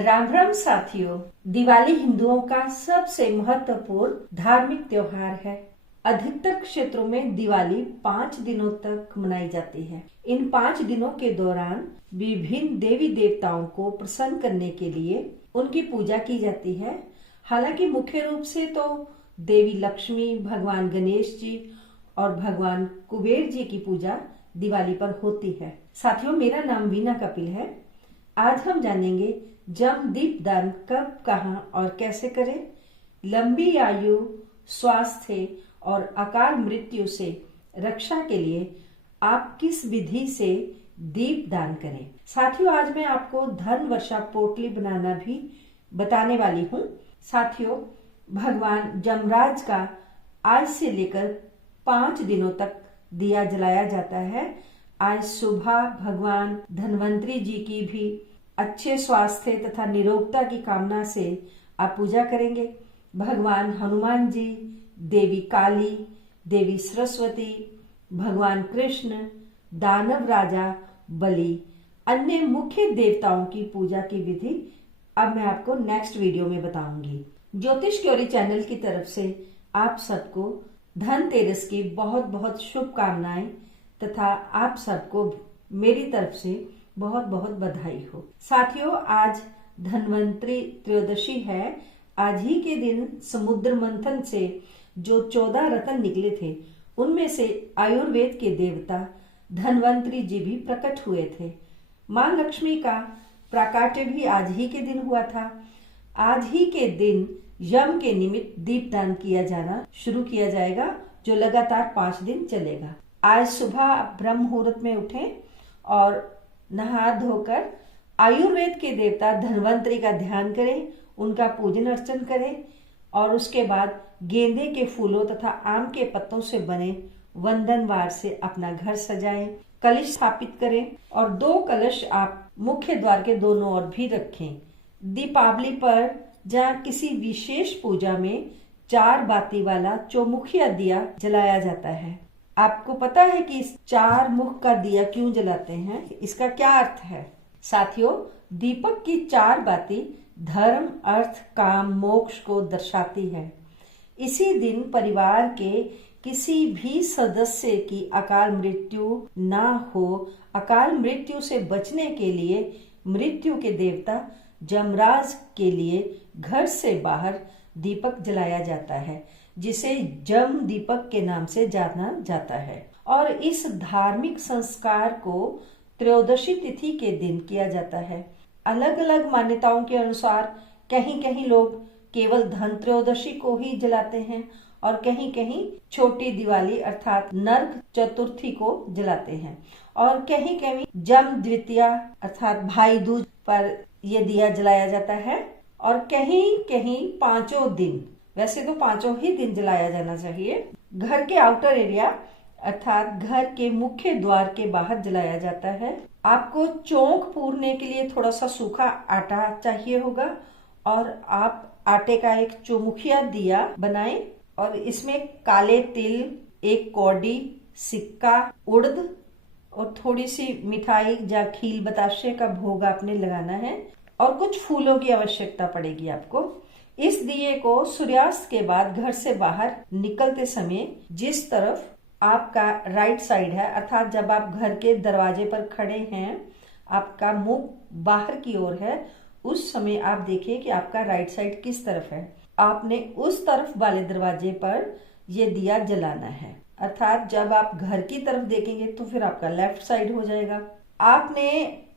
राम राम साथियों। दिवाली हिंदुओं का सबसे महत्वपूर्ण धार्मिक त्योहार है। अधिकतर क्षेत्रों में दिवाली 5 दिनों तक मनाई जाती है। इन 5 दिनों के दौरान विभिन्न देवी देवताओं को प्रसन्न करने के लिए उनकी पूजा की जाती है। हालांकि मुख्य रूप से तो देवी लक्ष्मी, भगवान गणेश जी और भगवान कुबेर जी की पूजा दिवाली पर होती है। साथियों, मेरा नाम वीना कपिल है। आज हम जानेंगे जम दीप दान कब, कहाँ और कैसे करें। लंबी आयु, स्वास्थ्य और अकाल मृत्यु से रक्षा के लिए आप किस विधि से दीप दान करें। साथियों, आज मैं आपको धन वर्षा पोटली बनाना भी बताने वाली हूँ। साथियों, भगवान जमराज का आज से लेकर 5 दिनों तक दिया जलाया जाता है। आज सुबह भगवान धन्वंतरी जी की भी अच्छे स्वास्थ्य तथा निरोगता की कामना से आप पूजा करेंगे। भगवान हनुमान जी, देवी काली, देवी सरस्वती, भगवान कृष्ण, दानव राजा बलि, अन्य मुख्य देवताओं की पूजा की विधि अब मैं आपको नेक्स्ट वीडियो में बताऊंगी। ज्योतिष क्योरी चैनल की तरफ से आप सबको धनतेरस की बहुत बहुत शुभकामनाएं तथा आप सबको मेरी तरफ से बहुत बहुत बधाई हो। साथियों, आज धन्वंतरी त्रयोदशी है। आज ही के दिन समुद्र मंथन से जो 14 रत्न निकले थे, उनमें से आयुर्वेद के देवता धन्वंतरी जी भी प्रकट हुए थे। मां लक्ष्मी का प्राकट्य भी आज ही के दिन हुआ था। आज ही के दिन यम के निमित्त दीपदान किया जाना शुरू किया जाएगा, जो लगातार 5 दिन चलेगा। आज सुबह ब्रह्म मुहूर्त में उठें और नहा धोकर आयुर्वेद के देवता धन्वंतरी का ध्यान करें, उनका पूजन अर्चन करें और उसके बाद गेंदे के फूलों तथा आम के पत्तों से बने वंदनवार से अपना घर सजाएं, कलश स्थापित करें और 2 कलश आप मुख्य द्वार के दोनों ओर भी रखें। दीपावली पर जहाँ किसी विशेष पूजा में 4 बाती वाला चौमुखिया दिया जलाया जाता है। आपको पता है कि इस 4 मुख का दिया क्यों जलाते हैं, इसका क्या अर्थ है? साथियों, दीपक की 4 बाती धर्म, अर्थ, काम, मोक्ष को दर्शाती है। इसी दिन परिवार के किसी भी सदस्य की अकाल मृत्यु ना हो। अकाल मृत्यु से बचने के लिए मृत्यु के देवता जमराज के लिए घर से बाहर दीपक जलाया जाता है, जिसे जम दीपक के नाम से जाना जाता है। और इस धार्मिक संस्कार को त्रयोदशी तिथि के दिन किया जाता है। अलग अलग मान्यताओं के अनुसार कहीं कहीं लोग केवल धन त्रयोदशी को ही जलाते हैं और कहीं कहीं छोटी दिवाली अर्थात नरक चतुर्थी को जलाते हैं और कहीं कहीं जम द्वितीया अर्थात भाई दूज पर यह दिया जलाया जाता है और कहीं कहीं 5 दिन, वैसे तो 5 ही दिन जलाया जाना चाहिए। घर के आउटर एरिया अर्थात घर के मुख्य द्वार के बाहर जलाया जाता है। आपको चौक पूरने के लिए थोड़ा सा सूखा आटा चाहिए होगा और आप आटे का एक चौमुखिया दिया बनाएं और इसमें काले तिल, 1 कौड़ी, सिक्का, उड़द और थोड़ी सी मिठाई या खील बताशे का भोग आपने लगाना है और कुछ फूलों की आवश्यकता पड़ेगी आपको। इस दिए को सूर्यास्त के बाद घर से बाहर निकलते समय जिस तरफ आपका राइट साइड है, अर्थात जब आप घर के दरवाजे पर खड़े हैं, आपका मुंह बाहर की ओर है, उस समय आप देखिए कि आपका राइट साइड किस तरफ है। आपने उस तरफ वाले दरवाजे पर ये दिया जलाना है, अर्थात जब आप घर की तरफ देखेंगे तो फिर आपका लेफ्ट साइड हो जाएगा। आपने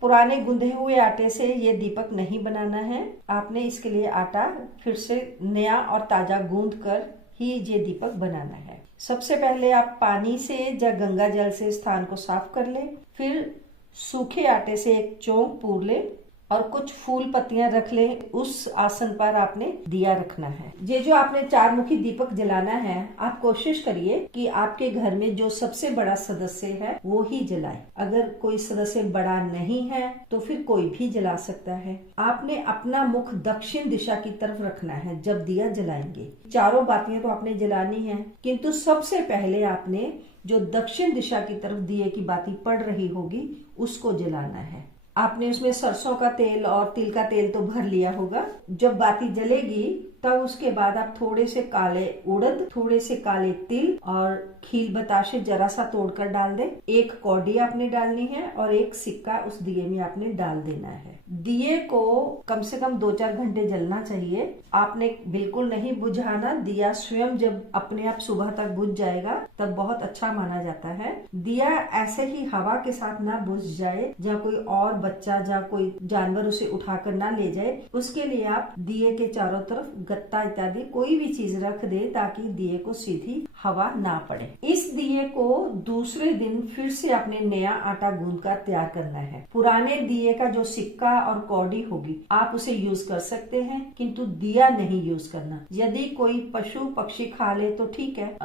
पुराने गुंदे हुए आटे से ये दीपक नहीं बनाना है। आपने इसके लिए आटा फिर से नया और ताजा गूंद कर ही ये दीपक बनाना है। सबसे पहले आप पानी से या गंगा जल से स्थान को साफ कर लें, फिर सूखे आटे से एक चौक पूर लें और कुछ फूल पत्तियां रख लें। उस आसन पर आपने दिया रखना है। ये जो आपने 4 मुखी दीपक जलाना है, आप कोशिश करिए कि आपके घर में जो सबसे बड़ा सदस्य है वो ही जलाए। अगर कोई सदस्य बड़ा नहीं है तो फिर कोई भी जला सकता है। आपने अपना मुख दक्षिण दिशा की तरफ रखना है जब दिया जलाएंगे। 4 बातियां तो आपने जलानी है, किंतु सबसे पहले आपने जो दक्षिण दिशा की तरफ दिए की बाती पड़ रही होगी उसको जलाना है। आपने उसमें सरसों का तेल और तिल का तेल तो भर लिया होगा। जब बाती जलेगी तब उसके बाद आप थोड़े से काले उड़द, थोड़े से काले तिल और खील बताशे जरा सा तोड़कर डाल दें। एक कौड़ी आपने डालनी है और एक सिक्का उस दिए में आपने डाल देना है। दिए को कम से कम 2-4 घंटे जलना चाहिए। आपने बिल्कुल नहीं बुझाना। दिया स्वयं जब अपने आप सुबह तक बुझ जाएगा तब बहुत अच्छा माना जाता है। दिया ऐसे ही हवा के साथ ना बुझ जाए, जहाँ कोई और बच्चा, जहाँ कोई जानवर उसे उठाकर ना ले जाए, उसके लिए आप दिए के चारों तरफ गत्ता इत्यादि कोई भी चीज रख दे ताकि दिए को सीधी हवा ना पड़े। इस दिए को दूसरे दिन फिर से आपने नया आटा गूंद कर तैयार करना है। पुराने दिए का जो सिक्का और कौड़ी होगी आप उसे यूज कर सकते हैं, किंतु दिया नहीं यूज करना। यदि कोई पशु पक्षी खा ले तो ठीक है,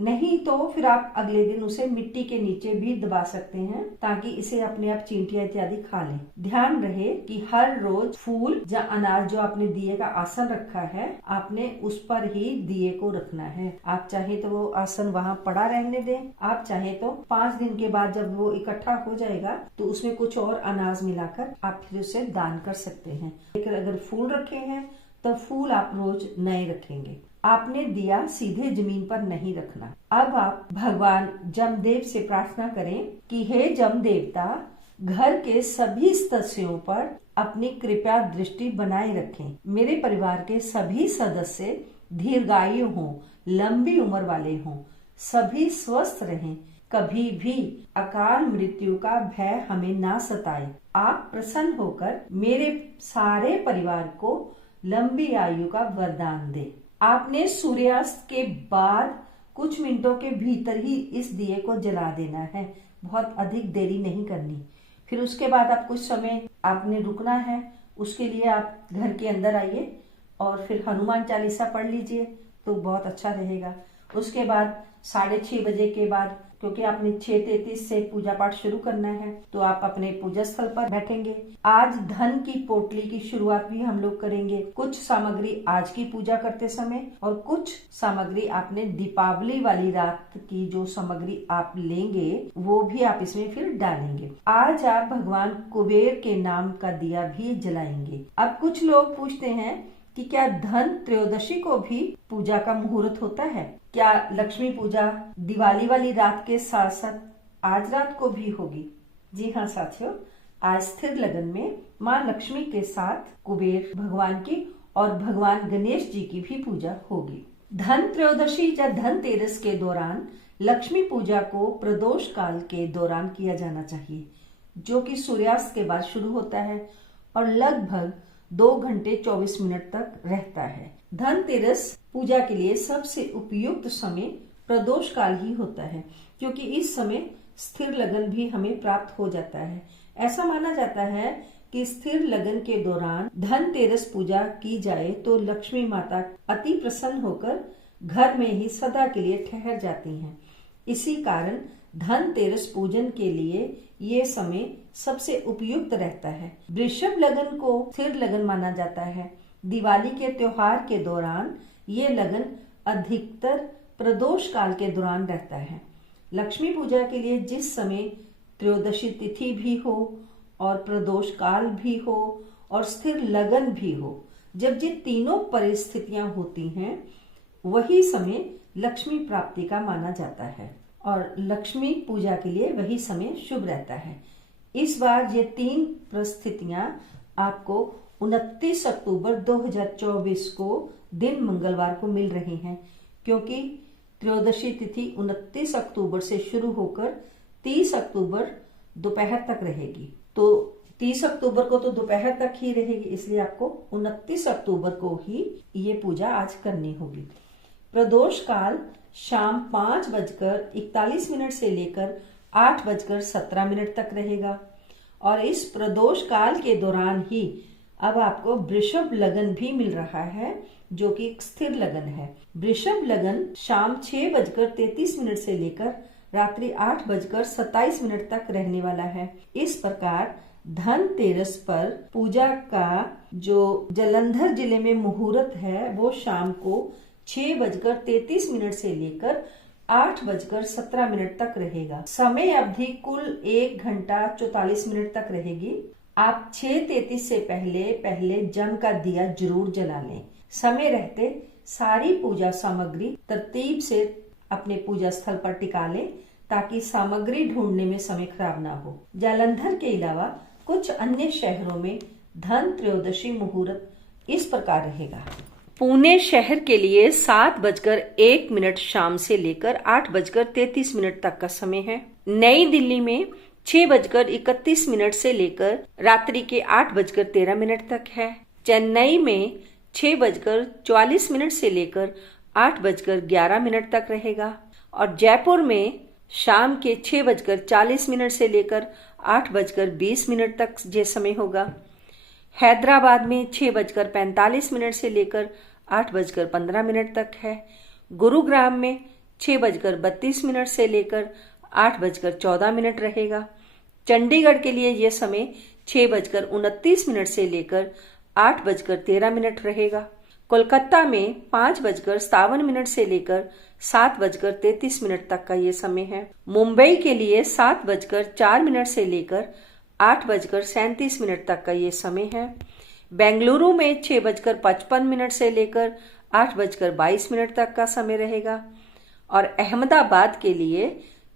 नहीं तो फिर आप अगले दिन उसे मिट्टी के नीचे भी दबा सकते हैं ताकि इसे अपने आप चींटियां इत्यादि खा ले। ध्यान रहे कि हर रोज फूल या अनाज जो आपने दिए का आसन रखा है आपने उस पर ही दिए को रखना है। आप चाहे तो वो आसन वहाँ पड़ा रहने दें, आप चाहे तो 5 दिन के बाद जब वो इकट्ठा हो जाएगा तो उसमें कुछ और अनाज मिलाकर आप फिर उसे दान कर सकते हैं। लेकिन अगर फूल रखे हैं तो फूल आप रोज नए रखेंगे। आपने दिया सीधे जमीन पर नहीं रखना। अब आप भगवान जमदेव से प्रार्थना करें कि हे जम देवता, घर के सभी सदस्यों पर अपनी कृपा दृष्टि बनाए रखें। मेरे परिवार के सभी सदस्य दीर्घायु हों, लंबी उम्र वाले हों, सभी स्वस्थ रहें, कभी भी अकाल मृत्यु का भय हमें ना सताए। आप प्रसन्न होकर मेरे सारे परिवार को लंबी आयु का वरदान दे। आपने सूर्यास्त के बाद कुछ मिनटों के भीतर ही इस दिए को जला देना है, बहुत अधिक देरी नहीं करनी। फिर उसके बाद आप कुछ समय आपने रुकना है। उसके लिए आप घर के अंदर आइए और फिर हनुमान चालीसा पढ़ लीजिए तो बहुत अच्छा रहेगा। उसके बाद 6:30 बजे के बाद, क्योंकि आपने 6:33 से पूजा पाठ शुरू करना है, तो आप अपने पूजा स्थल पर बैठेंगे। आज धन की पोटली की शुरुआत भी हम लोग करेंगे। कुछ सामग्री आज की पूजा करते समय और कुछ सामग्री आपने दीपावली वाली रात की जो सामग्री आप लेंगे वो भी आप इसमें फिर डालेंगे। आज आप भगवान कुबेर के नाम का दिया भी जलाएंगे। अब कुछ लोग पूछते हैं कि क्या धन त्रयोदशी को भी पूजा का मुहूर्त होता है? क्या लक्ष्मी पूजा दिवाली वाली रात के साथ साथ आज रात को भी होगी? जी हाँ साथियों, आज स्थिर लगन में माँ लक्ष्मी के साथ कुबेर भगवान की और भगवान गणेश जी की भी पूजा होगी। धन त्रयोदशी या धनतेरस के दौरान लक्ष्मी पूजा को प्रदोष काल के दौरान किया जाना चाहिए, जो कि सूर्यास्त के बाद शुरू होता है और लगभग 2 घंटे 24 मिनट तक रहता है। धनतेरस पूजा के लिए सबसे उपयुक्त समय प्रदोष काल ही होता है, क्योंकि इस समय स्थिर लगन भी हमें प्राप्त हो जाता है। ऐसा माना जाता है कि स्थिर लगन के दौरान धनतेरस पूजा की जाए तो लक्ष्मी माता अति प्रसन्न होकर घर में ही सदा के लिए ठहर जाती हैं। इसी कारण धनतेरस पूजन के लिए ये समय सबसे उपयुक्त रहता है। वृषभ लगन को स्थिर लगन माना जाता है। दिवाली के त्योहार के दौरान ये लगन अधिकतर प्रदोष काल के दौरान रहता है। लक्ष्मी पूजा के लिए जिस समय त्रयोदशी तिथि भी हो और प्रदोष काल भी हो और स्थिर लगन भी हो, जब ये तीनों परिस्थितियां होती हैं वही समय लक्ष्मी प्राप्ति का माना जाता है और लक्ष्मी पूजा के लिए वही समय शुभ रहता है। इस बार ये 3 परिस्थितियां आपको 29 अक्टूबर 2024 को दिन मंगलवार को मिल रही हैं, क्योंकि त्रयोदशी तिथि 29 अक्टूबर से शुरू होकर 30 अक्टूबर दोपहर तक रहेगी। तो 30 अक्टूबर को तो दोपहर तक ही रहेगी, इसलिए आपको 29 अक्टूबर को ही ये पूजा आज करनी होगी। प्रदोष काल शाम 5:41 से लेकर 8:17 तक रहेगा और इस प्रदोष काल के दौरान ही अब आपको वृषभ लगन भी मिल रहा है, जो कि एक स्थिर लगन है। वृषभ लगन शाम 6:33 से लेकर रात्रि 8:27 तक रहने वाला है। इस प्रकार धनतेरस पर पूजा का जो जालंधर जिले में मुहूर्त है वो शाम को 6:33 से लेकर 8:17 तक रहेगा। समय अवधि कुल 1 घंटा 44 मिनट तक रहेगी आप 6:33 से पहले जम का दिया जरूर जला लें। समय रहते सारी पूजा सामग्री तरतीब से अपने पूजा स्थल पर टिका लें ताकि सामग्री ढूंढने में समय खराब ना हो। जालंधर के अलावा कुछ अन्य शहरों में धन त्रयोदशी मुहूर्त इस प्रकार रहेगा। पुणे शहर के लिए 7:01 शाम से लेकर 8:33 तक का समय है। नई दिल्ली में 6:31 से लेकर रात्रि के 8:13 तक है। चेन्नई में 6:44 से लेकर 8:11 तक रहेगा और जयपुर में शाम के 6:40 से लेकर 8:20 तक ये समय होगा। हैदराबाद में 6:45 से लेकर 8:15 तक है। गुरुग्राम में 6:32 से लेकर 8:14 रहेगा। चंडीगढ़ के लिए यह समय 6:29 से लेकर 8:13 रहेगा। कोलकाता में 5:57 से लेकर 7:33 तक का ये समय है। मुंबई के लिए 7:04 से लेकर 8:37 तक का ये समय है। बेंगलुरु में 6:55 से लेकर 8:22 तक का समय रहेगा और अहमदाबाद के लिए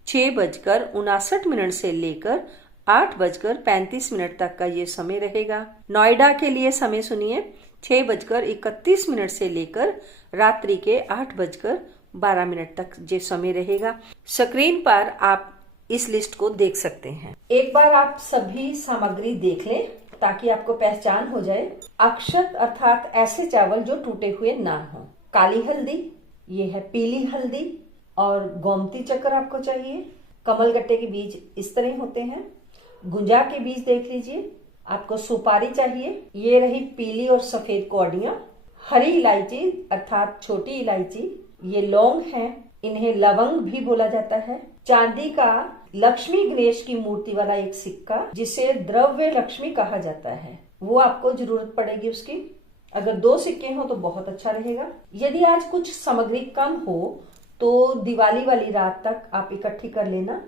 6:59 से लेकर 8:35 तक का ये समय रहेगा। नोएडा के लिए समय सुनिए, 6:31 से लेकर रात्रि के 8:12 तक ये समय रहेगा। स्क्रीन पर आप इस लिस्ट को देख सकते हैं। एक बार आप सभी सामग्री देख लें ताकि आपको पहचान हो जाए। अक्षत अर्थात ऐसे चावल जो टूटे हुए ना हो। काली हल्दी, ये है पीली हल्दी और गोमती चक्कर आपको चाहिए। कमल गट्टे के बीज इस तरह होते हैं। गुंजा के बीज देख लीजिए। आपको सुपारी चाहिए। ये रही पीली और सफेद कौड़ियां। हरी इलायची अर्थात छोटी इलायची, ये लौंग है, इन्हें लवंग भी बोला जाता है। चांदी का लक्ष्मी गणेश की मूर्ति वाला एक सिक्का जिसे द्रव्य लक्ष्मी कहा जाता है, वो आपको जरूरत पड़ेगी उसकी। अगर 2 सिक्के हो तो बहुत अच्छा रहेगा। यदि आज कुछ सामग्री कम हो तो दिवाली वाली रात तक आप इकट्ठी कर लेना।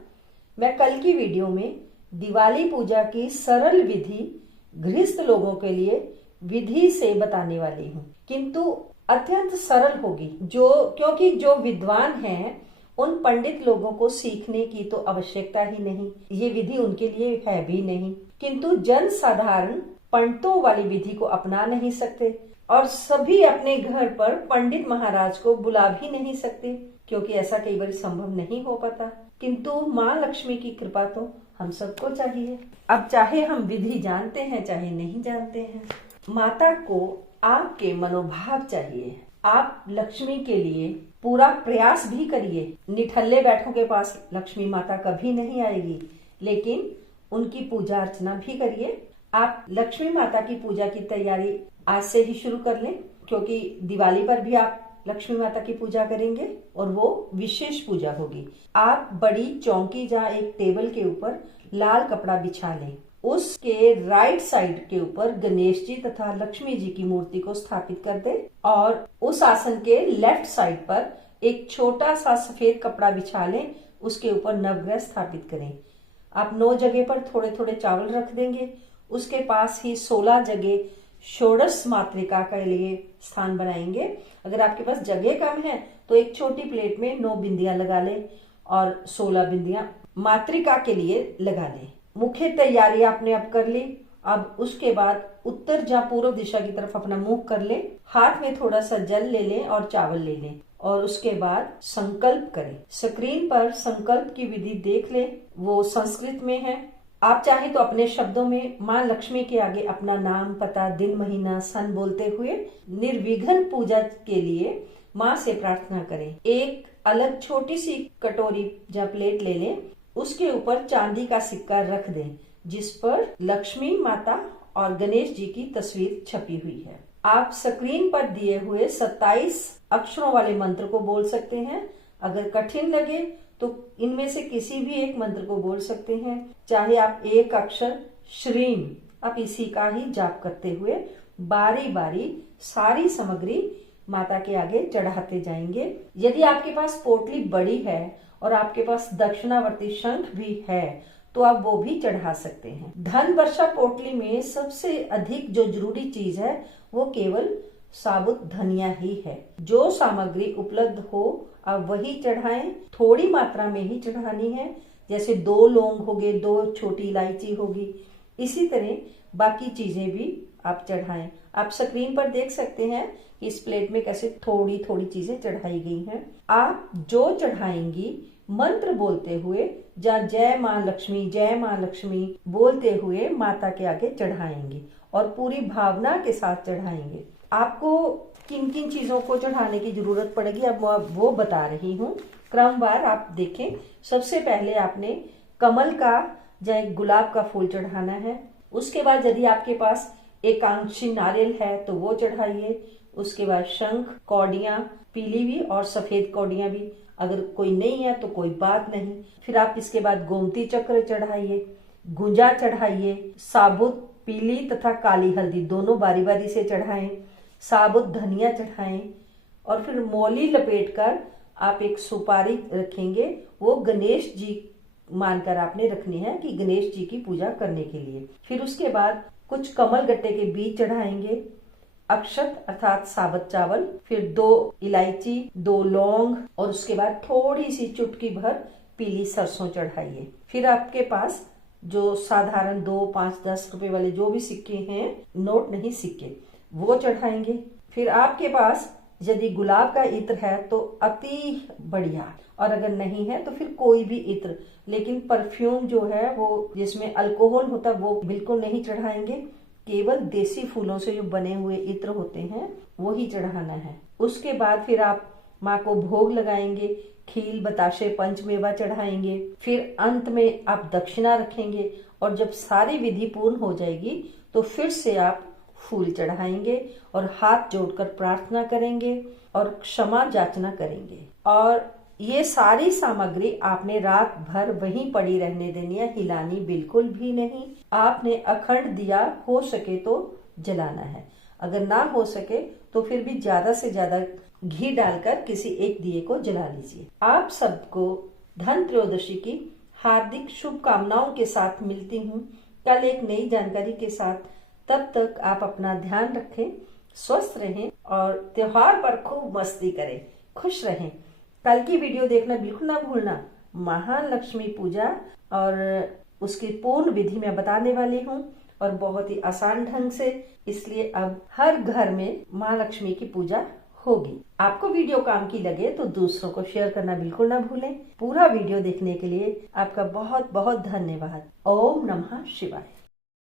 मैं कल की वीडियो में दिवाली पूजा की सरल विधि गृहस्थ लोगों के लिए विधि से बताने वाली हूँ, किंतु अत्यंत सरल होगी। क्योंकि जो विद्वान हैं उन पंडित लोगों को सीखने की तो आवश्यकता ही नहीं, ये विधि उनके लिए है भी नहीं। किंतु जन साधारण पंडितों वाली विधि को अपना नहीं सकते और सभी अपने घर पर पंडित महाराज को बुला भी नहीं सकते, क्योंकि ऐसा कई बार संभव नहीं हो पाता। किंतु माँ लक्ष्मी की कृपा तो हम सबको चाहिए। अब चाहे हम विधि जानते हैं चाहे नहीं जानते हैं, माता को आपके मनोभाव चाहिए। आप लक्ष्मी के लिए पूरा प्रयास भी करिए। निठल्ले बैठों के पास लक्ष्मी माता कभी नहीं आएगी, लेकिन उनकी पूजा अर्चना भी करिए। आप लक्ष्मी माता की पूजा की तैयारी आज से ही शुरू कर लें, क्योंकि दिवाली पर भी आप लक्ष्मी माता की पूजा करेंगे और वो विशेष पूजा होगी। आप बड़ी चौकी या एक टेबल के ऊपर लाल कपड़ा बिछा लें। उसके राइट साइड के ऊपर गणेश जी तथा लक्ष्मी जी की मूर्ति को स्थापित कर दे और उस आसन के लेफ्ट साइड पर एक छोटा सा सफेद कपड़ा बिछा लें। उसके ऊपर नवग्रह स्थापित करें। आप 9 जगह पर थोड़े थोड़े चावल रख देंगे। उसके पास ही 16 जगह षोडश मातृका के लिए स्थान बनाएंगे। अगर आपके पास जगह कम है तो एक छोटी प्लेट में 9 बिंदियां लगा लें और 16 बिंदियां मातृका के लिए लगा लें। मुख्य तैयारी आपने अब कर ली। अब उसके बाद उत्तर या पूर्व दिशा की तरफ अपना मुंह कर लें। हाथ में थोड़ा सा जल ले लें और चावल ले लें और उसके बाद संकल्प करें। स्क्रीन पर संकल्प की विधि देख लें, वो संस्कृत में है। आप चाहे तो अपने शब्दों में माँ लक्ष्मी के आगे अपना नाम, पता, दिन, महीना, सन बोलते हुए निर्विघ्न पूजा के लिए माँ से प्रार्थना करें। एक अलग छोटी सी कटोरी या प्लेट ले लें। उसके ऊपर चांदी का सिक्का रख दें जिस पर लक्ष्मी माता और गणेश जी की तस्वीर छपी हुई है। आप स्क्रीन पर दिए हुए 27 अक्षरों वाले मंत्र को बोल सकते हैं। अगर कठिन लगे तो इनमें से किसी भी एक मंत्र को बोल सकते हैं। चाहे आप एक अक्षर श्रीम, आप इसी का ही जाप करते हुए बारी बारी सारी सामग्री माता के आगे चढ़ाते जाएंगे। यदि आपके पास पोटली बड़ी है और आपके पास दक्षिणावर्ती शंख भी है तो आप वो भी चढ़ा सकते हैं। धन वर्षा पोटली में सबसे अधिक जो जरूरी चीज है वो केवल साबुत धनिया ही है। जो सामग्री उपलब्ध हो आप वही चढ़ाएं, थोड़ी मात्रा में ही चढ़ानी है। जैसे 2 लौंग हो गए, 2 छोटी इलायची होगी, इसी तरह बाकी चीजें भी आप चढ़ाएं। आप स्क्रीन पर देख सकते हैं कि इस प्लेट में कैसे थोड़ी थोड़ी चीजें चढ़ाई गई हैं। आप जो चढ़ाएंगी मंत्र बोलते हुए या जय मां लक्ष्मी बोलते हुए माता के आगे चढ़ाएंगे और पूरी भावना के साथ चढ़ाएंगे। आपको किन किन चीजों को चढ़ाने की जरूरत पड़ेगी अब वो बता रही हूँ। क्रमवार आप देखें। सबसे पहले आपने कमल का या गुलाब का फूल चढ़ाना है। उसके बाद यदि आपके पास एकांशी नारियल है तो वो चढ़ाइए। उसके बाद शंख, कौड़ियां, पीली भी और सफेद कौड़ियां भी। अगर कोई नहीं है तो कोई बात नहीं। फिर आप इसके बाद गोमती चक्र चढ़ाइए, गुंजा चढ़ाइए, साबुत पीली तथा काली हल्दी दोनों बारी बारी से चढ़ाएं, साबुत धनिया चढ़ाएं और फिर मौली लपेटकर आप एक सुपारी रखेंगे। वो गणेश जी मानकर आपने रखनी है कि गणेश जी की पूजा करने के लिए। फिर उसके बाद कुछ कमल गट्टे के बीज चढ़ाएंगे, अक्षत अर्थात साबुत चावल, फिर 2 इलायची, 2 लौंग और उसके बाद थोड़ी सी चुटकी भर पीली सरसों चढ़ाइए। फिर आपके पास जो साधारण 2, 5, 10 रुपए वाले जो भी सिक्के हैं, नोट नहीं सिक्के, वो चढ़ाएंगे। फिर आपके पास यदि गुलाब का इत्र है तो अति बढ़िया, और अगर नहीं है तो फिर कोई भी इत्र, लेकिन परफ्यूम जो है वो जिसमें अल्कोहल होता है वो बिल्कुल नहीं चढ़ाएंगे। केवल देसी फूलों से जो बने हुए इत्र होते हैं वो ही चढ़ाना है। उसके बाद फिर आप माँ को भोग लगाएंगे, खील, बताशे, पंचमेवा चढ़ाएंगे। फिर अंत में आप दक्षिणा रखेंगे और जब सारी विधि पूर्ण हो जाएगी तो फिर से आप फूल चढ़ाएंगे और हाथ जोड़कर प्रार्थना करेंगे और क्षमा याचना करेंगे। और ये सारी सामग्री आपने रात भर वहीं पड़ी रहने देनी है, हिलानी बिल्कुल भी नहीं। आपने अखंड दिया हो सके तो जलाना है, अगर ना हो सके तो फिर भी ज्यादा से ज्यादा घी डालकर किसी एक दिए को जला लीजिए। आप सबको धन त्रयोदशी की हार्दिक शुभकामनाओं के साथ मिलती हूँ कल एक नई जानकारी के साथ। तब तक आप अपना ध्यान रखें, स्वस्थ रहें और त्योहार पर खूब मस्ती करें, खुश रहें। कल की वीडियो देखना बिल्कुल ना भूलना। महान लक्ष्मी पूजा और उसकी पूर्ण विधि मैं बताने वाली हूँ और बहुत ही आसान ढंग से, इसलिए अब हर घर में माँ लक्ष्मी की पूजा होगी। आपको वीडियो काम की लगे तो दूसरों को शेयर करना बिल्कुल ना भूलें। पूरा वीडियो देखने के लिए आपका बहुत बहुत धन्यवाद। ओम नमः शिवाय।